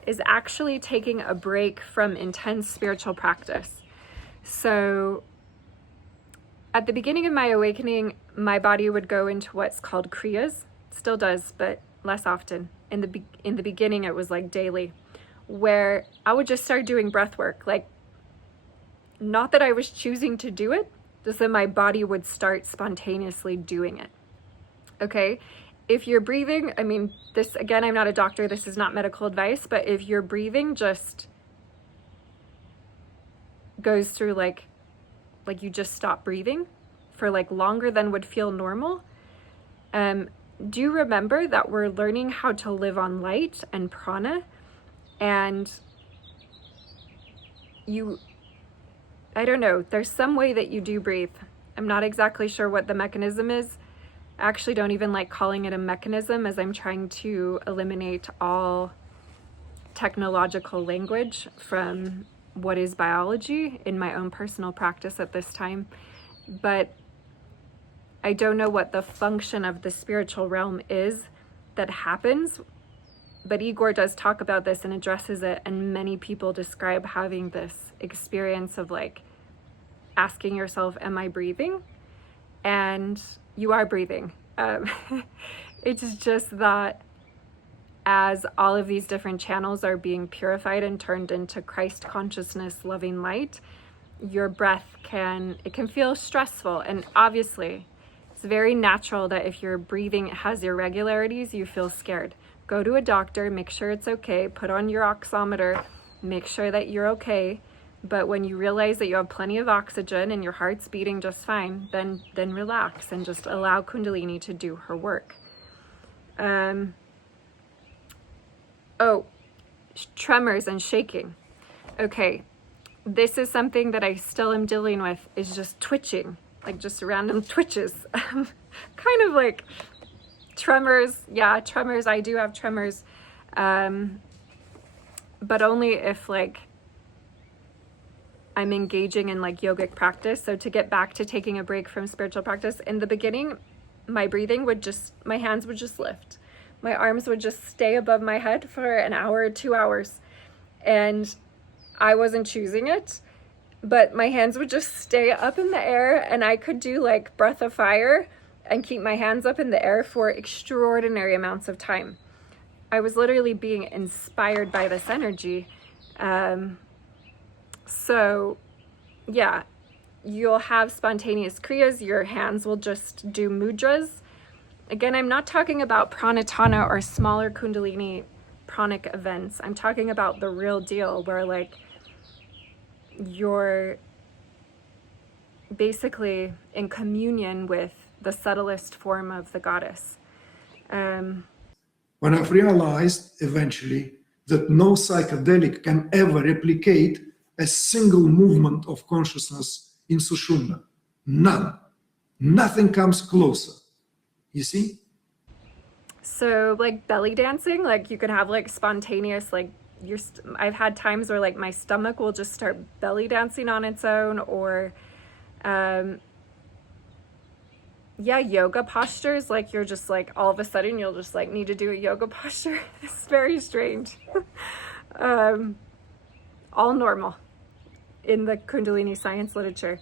is actually taking a break from intense spiritual practice. So at the beginning of my awakening, my body would go into what's called kriyas. Still does, but less often. In the beginning, it was like daily, where I would just start doing breath work. Like, not that I was choosing to do it, just that my body would start spontaneously doing it. Okay? If you're breathing, this, again, I'm not a doctor, this is not medical advice, but if your breathing just goes through like you just stop breathing for like longer than would feel normal, do remember that we're learning how to live on light and prana, and I don't know, there's some way that you do breathe. I'm not exactly sure what the mechanism is. I actually don't even like calling it a mechanism, as I'm trying to eliminate all technological language from what is biology in my own personal practice at this time. But I don't know what the function of the spiritual realm is that happens, but Igor does talk about this and addresses it, and many people describe having this experience of like asking yourself, am I breathing? And you are breathing. It's just that as all of these different channels are being purified and turned into Christ consciousness, loving light, your breath can feel stressful. And obviously, it's very natural that if your breathing has irregularities, you feel scared. Go to a doctor, make sure it's okay, put on your oximeter, make sure that you're okay. But when you realize that you have plenty of oxygen and your heart's beating just fine, then relax and just allow Kundalini to do her work. Tremors and shaking. Okay, this is something that I still am dealing with, is just twitching, like just random twitches. Kind of like tremors. Yeah, tremors. I do have tremors. But only if like I'm engaging in like yogic practice. So to get back to taking a break from spiritual practice, in the beginning, my breathing would just, my hands would just lift. My arms would just stay above my head for an hour or 2 hours. And I wasn't choosing it, but my hands would just stay up in the air, and I could do like breath of fire and keep my hands up in the air for extraordinary amounts of time. I was literally being inspired by this energy. So yeah, you'll have spontaneous kriyas. Your hands will just do mudras. Again, I'm not talking about pranatana or smaller Kundalini pranic events. I'm talking about the real deal, where like you're basically in communion with the subtlest form of the goddess. When I've realized eventually that no psychedelic can ever replicate a single movement of consciousness in Sushumna. None. Nothing comes closer. You see? So like belly dancing, like you can have like spontaneous, like I've had times where like my stomach will just start belly dancing on its own, or yoga postures, like you're just like all of a sudden you'll just like need to do a yoga posture. It's very strange. All normal in the Kundalini science literature.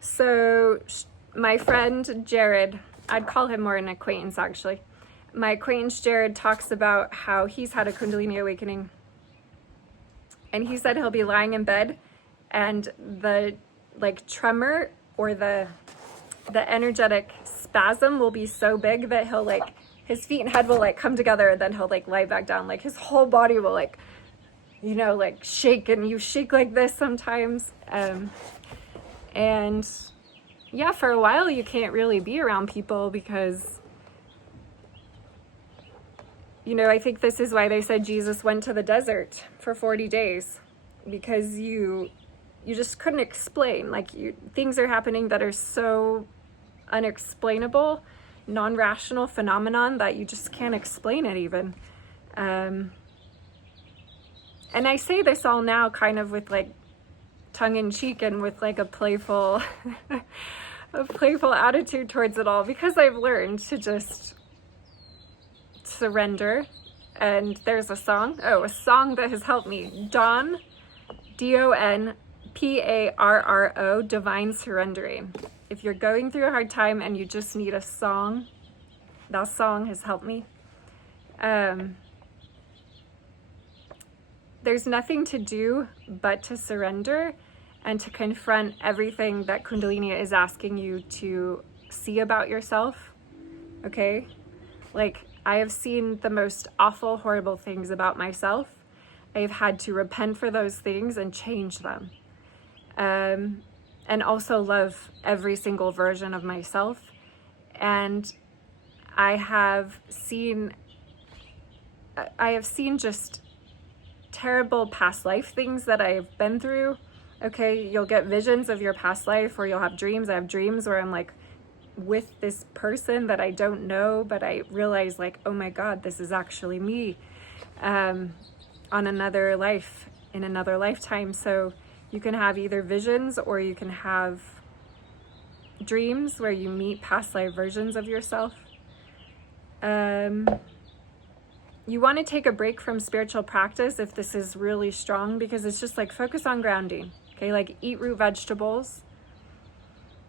So my friend Jared, I'd call him more an acquaintance actually. My acquaintance Jared talks about how he's had a Kundalini awakening, and he said he'll be lying in bed and the like tremor or the energetic spasm will be so big that he'll like, his feet and head will like come together, and then he'll like lie back down. Like his whole body will like, you know, like shake, and you shake like this sometimes. And yeah, for a while you can't really be around people because, you know, I think this is why they said Jesus went to the desert for 40 days, because you just couldn't explain. Like things are happening that are so unexplainable, non-rational phenomenon that you just can't explain it even. And I say this all now kind of with like tongue in cheek and with like a playful attitude towards it all, because I've learned to just surrender. And there's a song that has helped me, Dawn, DONPARRO, Divine Surrendering. If you're going through a hard time and you just need a song, that song has helped me. There's nothing to do but to surrender and to confront everything that Kundalini is asking you to see about yourself, okay? Like, I have seen the most awful, horrible things about myself. I've had to repent for those things and change them. And also love every single version of myself. And I have seen just terrible past life things that I've been through. Okay, you'll get visions of your past life, or you'll have dreams. I have dreams where I'm like with this person that I don't know, but I realize like, oh my God, this is actually me on another life, in another lifetime. So you can have either visions or you can have dreams where you meet past life versions of yourself. You want to take a break from spiritual practice if this is really strong, because it's just like focus on grounding. Okay, like eat root vegetables.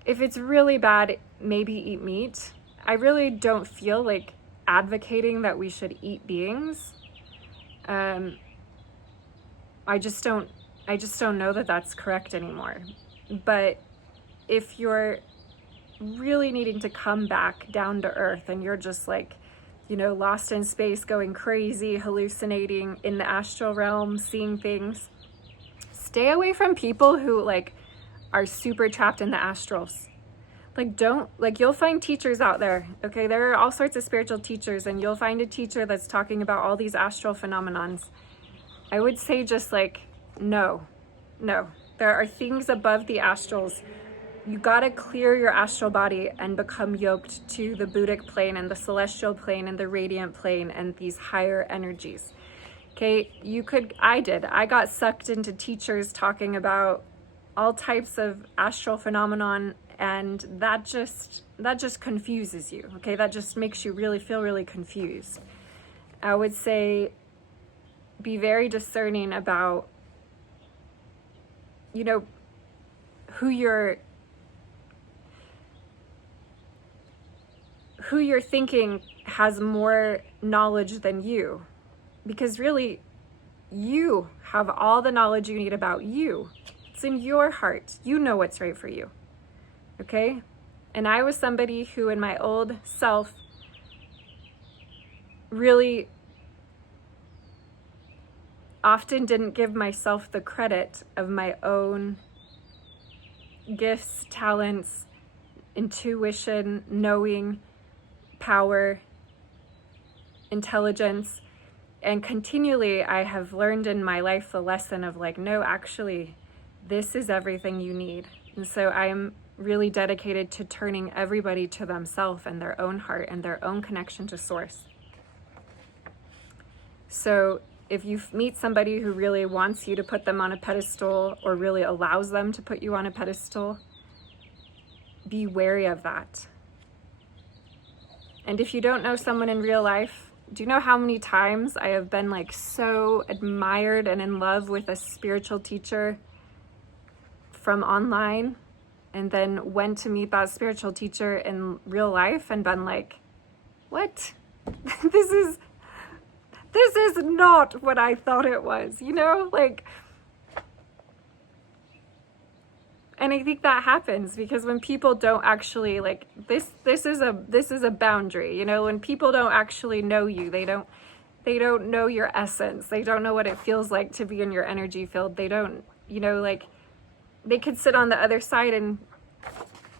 If it's really bad, maybe eat meat. I really don't feel like advocating that we should eat beings. I just don't know that that's correct anymore. But if you're really needing to come back down to earth and you're just like, you know, lost in space, going crazy, hallucinating in the astral realm, seeing things, stay away from people who like are super trapped in the astrals. Like you'll find teachers out there, okay? There are all sorts of spiritual teachers, and you'll find a teacher that's talking about all these astral phenomenons. I would say just like, no. There are things above the astrals. You gotta clear your astral body and become yoked to the Buddhic plane and the celestial plane and the radiant plane and these higher energies. Okay, I got sucked into teachers talking about all types of astral phenomenon, and that just confuses you. Okay, that just makes you feel really confused. I would say be very discerning about, you know, who you're thinking has more knowledge than you, because really you have all the knowledge you need about you. It's in your heart. You know what's right for you. Okay? And I was somebody who in my old self really often didn't give myself the credit of my own gifts, talents, intuition, knowing, power, intelligence. And continually I have learned in my life the lesson of like, no, actually, this is everything you need. And so I am really dedicated to turning everybody to themselves and their own heart and their own connection to source. So if you meet somebody who really wants you to put them on a pedestal or really allows them to put you on a pedestal, be wary of that. And if you don't know someone in real life, do you know how many times I have been like so admired and in love with a spiritual teacher from online, and then went to meet that spiritual teacher in real life and been like, what? This is not what I thought it was, you know? Like, and I think that happens because when people don't actually like this is a boundary, you know, when people don't actually know you, they don't know your essence. They don't know what it feels like to be in your energy field. They don't, you know, like they could sit on the other side and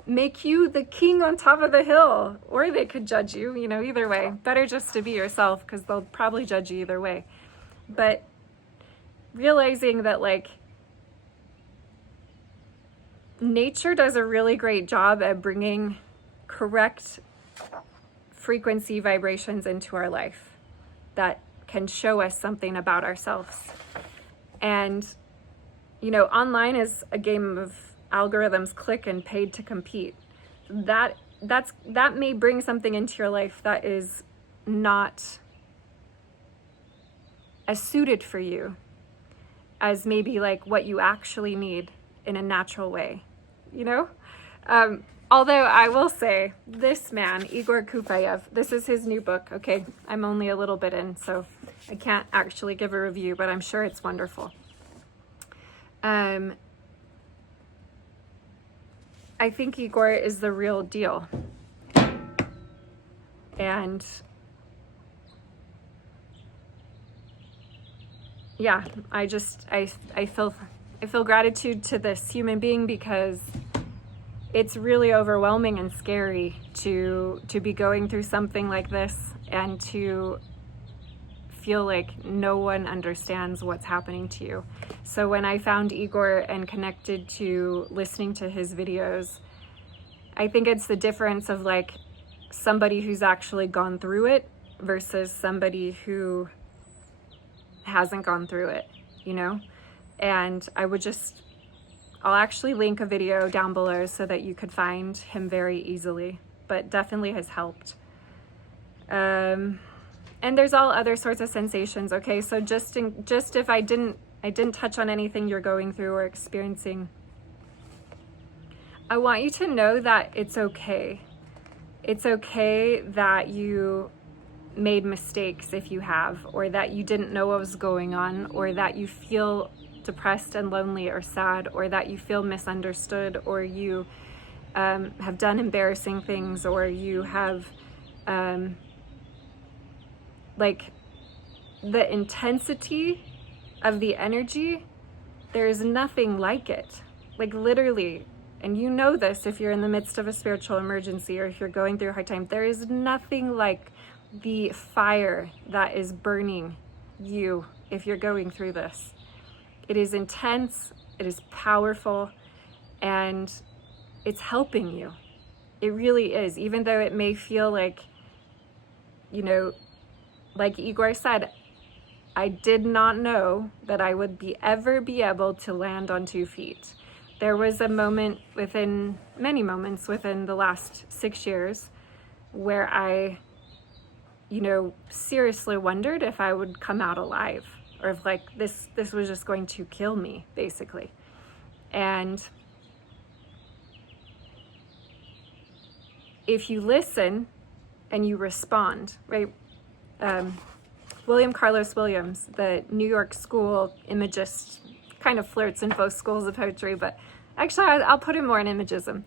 make you the king on top of the hill, or they could judge you, you know, either way. Better just to be yourself, because they'll probably judge you either way. But realizing that like nature does a really great job at bringing correct frequency vibrations into our life that can show us something about ourselves. And you know, online is a game of algorithms, click and paid to compete. That may bring something into your life that is not as suited for you as maybe like what you actually need in a natural way, you know? Although I will say, this man, Igor Kufayev, this is his new book. Okay, I'm only a little bit in, so I can't actually give a review, but I'm sure it's wonderful. I think Igor is the real deal. And yeah, I feel gratitude to this human being, because it's really overwhelming and scary to be going through something like this and to feel like no one understands what's happening to you. So when I found Igor and connected to listening to his videos, I think it's the difference of like somebody who's actually gone through it versus somebody who hasn't gone through it, you know? And I'll actually link a video down below so that you could find him very easily, but definitely has helped. And there's all other sorts of sensations, okay? So just if I didn't touch on anything you're going through or experiencing, I want you to know that it's okay. It's okay that you made mistakes if you have, or that you didn't know what was going on, or that you feel depressed and lonely or sad, or that you feel misunderstood, or you have done embarrassing things, or you have like the intensity of the energy, there is nothing like it, like literally. And you know this if you're in the midst of a spiritual emergency or if you're going through a hard time, there is nothing like the fire that is burning you if you're going through this. It is intense, it is powerful, and it's helping you. It really is, even though it may feel like, you know, like Igor said, I did not know that I would ever be able to land on 2 feet. There was a moment many moments within the last 6 years where I, you know, seriously wondered if I would come out alive, or if like this was just going to kill me, basically. And if you listen and you respond, right? William Carlos Williams, the New York School imagist, kind of flirts in both schools of poetry, but actually I'll put him more in imagism.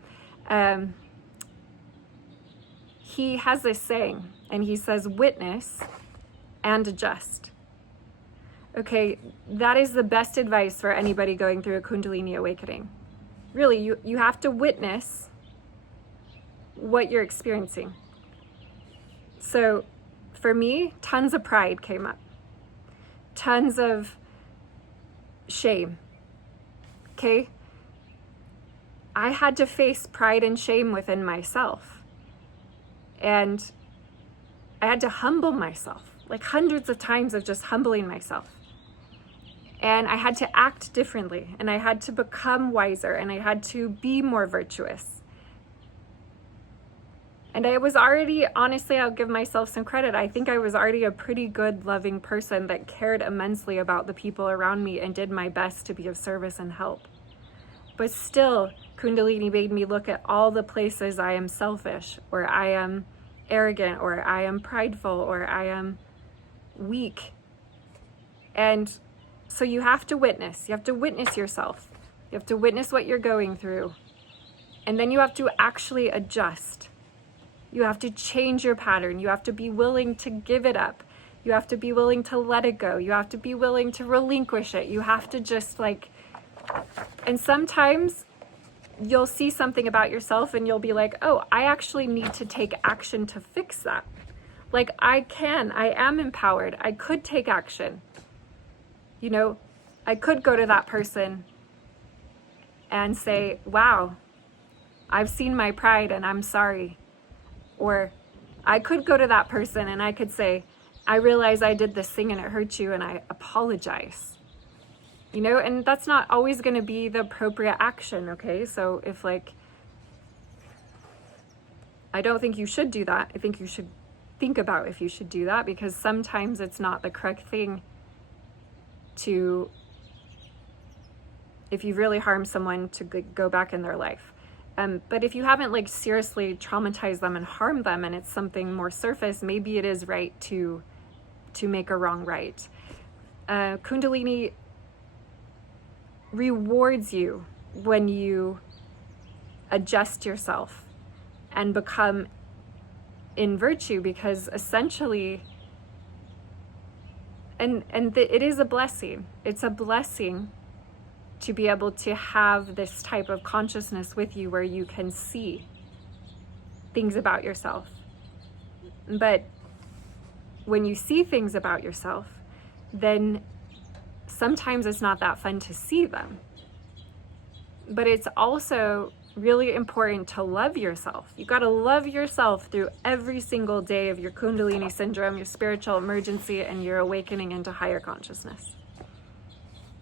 He has this saying, and he says, witness and adjust. Okay, that is the best advice for anybody going through a Kundalini awakening. Really, you have to witness what you're experiencing. So for me, tons of pride came up. Tons of shame. Okay? I had to face pride and shame within myself. And I had to humble myself, like hundreds of times of just humbling myself. And I had to act differently, and I had to become wiser, and I had to be more virtuous. And I was already, honestly, I'll give myself some credit. I think I was already a pretty good, loving person that cared immensely about the people around me and did my best to be of service and help. But still, Kundalini made me look at all the places I am selfish, or I am arrogant, or I am prideful, or I am weak. And so you have to witness. You have to witness yourself. You have to witness what you're going through. And then you have to actually adjust. You have to change your pattern. You have to be willing to give it up. You have to be willing to let it go. You have to be willing to relinquish it. You have to just like, and sometimes you'll see something about yourself and you'll be like, oh, I actually need to take action to fix that. Like I am empowered. I could take action. You know, I could go to that person and say, wow, I've seen my pride and I'm sorry. Or I could go to that person and I could say, I realize I did this thing and it hurt you and I apologize. You know, and that's not always going to be the appropriate action, okay? So if like, I don't think you should do that. I think you should think about if you should do that, because sometimes it's not the correct thing to, if you've really harmed someone, to go back in their life. But if you haven't like seriously traumatized them and harmed them and it's something more surface, maybe it is right to make a wrong right. Kundalini rewards you when you adjust yourself and become in virtue, because essentially, it is a blessing. It's a blessing to be able to have this type of consciousness with you where you can see things about yourself. But when you see things about yourself, then sometimes it's not that fun to see them. But it's also really important to love yourself. You got to love yourself through every single day of your Kundalini syndrome, your spiritual emergency, and your awakening into higher consciousness.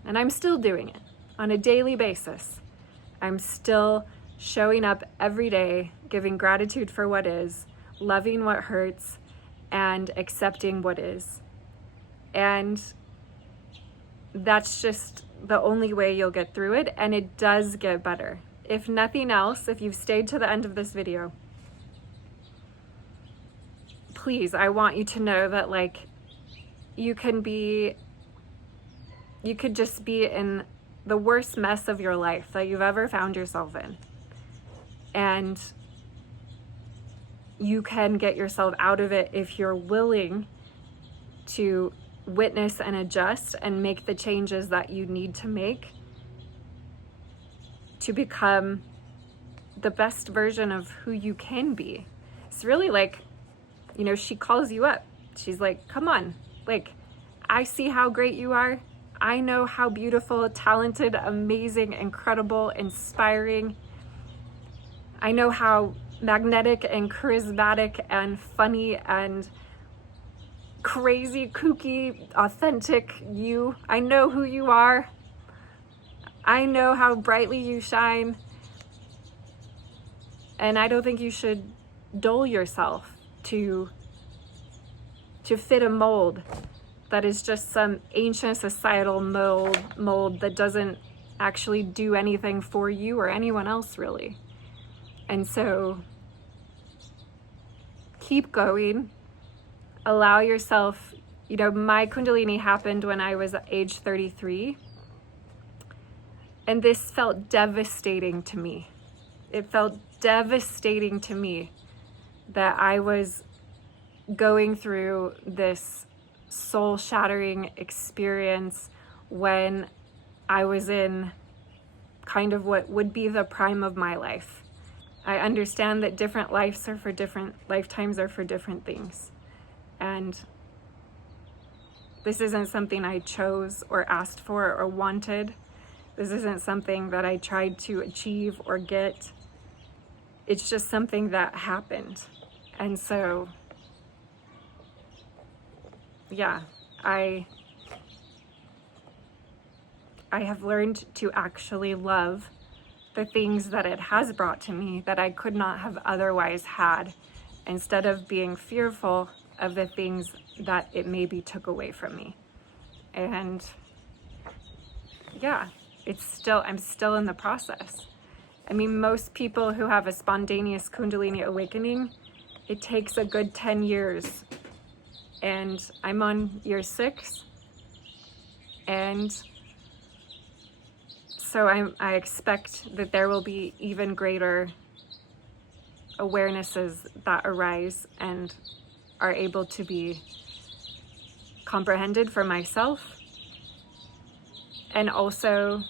And I'm still doing it on a daily basis. I'm still showing up every day, giving gratitude for what is, loving what hurts, and accepting what is. And that's just the only way you'll get through it, and it does get better. If nothing else, if you've stayed to the end of this video, please, I want you to know that like you could just be in the worst mess of your life that you've ever found yourself in. And you can get yourself out of it if you're willing to witness and adjust and make the changes that you need to make to become the best version of who you can be. It's really like, you know, she calls you up. She's like, come on, like, I see how great you are. I know how beautiful, talented, amazing, incredible, inspiring. I know how magnetic and charismatic and funny and crazy, kooky, authentic I know who you are. I know how brightly you shine. And I don't think you should dull yourself to fit a mold that is just some ancient societal mold that doesn't actually do anything for you or anyone else really. And so keep going. Allow yourself, you know, my Kundalini happened when I was age 33. And this felt devastating to me. It felt devastating to me that I was going through this soul-shattering experience when I was in kind of what would be the prime of my life. I understand that different lives are for different, lifetimes are for different things. And this isn't something I chose or asked for or wanted. This isn't something that I tried to achieve or get. It's just something that happened. And so, yeah, I have learned to actually love the things that it has brought to me that I could not have otherwise had, instead of being fearful of the things that it maybe took away from me. And yeah, I'm still in the process. I mean, most people who have a spontaneous Kundalini awakening, it takes a good 10 years. And I'm on year 6. And so I expect that there will be even greater awarenesses that arise and are able to be comprehended for myself, and also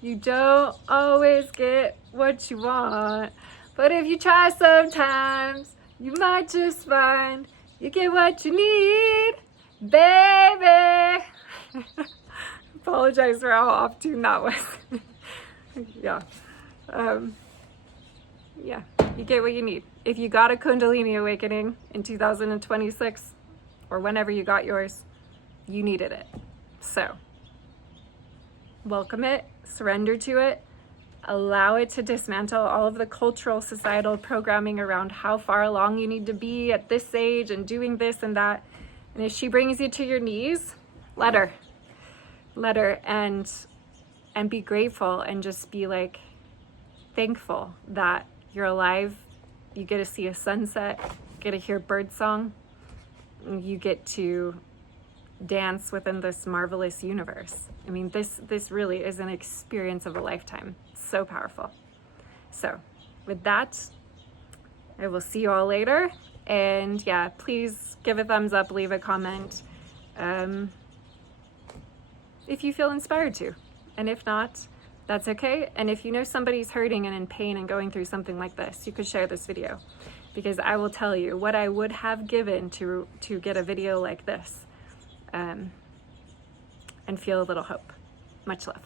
you don't always get what you want, but if you try sometimes, you might just find you get what you need, baby. Apologize for how off tune that was. Yeah. Yeah, you get what you need. If you got a Kundalini awakening in 2026, or whenever you got yours, you needed it. So, welcome it, surrender to it, allow it to dismantle all of the cultural, societal programming around how far along you need to be at this age and doing this and that. And if she brings you to your knees, let her and be grateful, and just be like thankful that you're alive. You get to see a sunset, you get to hear birdsong, you get to dance within this marvelous universe. I mean, this really is an experience of a lifetime. So powerful. So with that, I will see you all later. And yeah, please give a thumbs up, leave a comment if you feel inspired to. And if not, that's okay. And if you know somebody's hurting and in pain and going through something like this, you could share this video. because I will tell you what I would have given to get a video like this, and feel a little hope. Much love.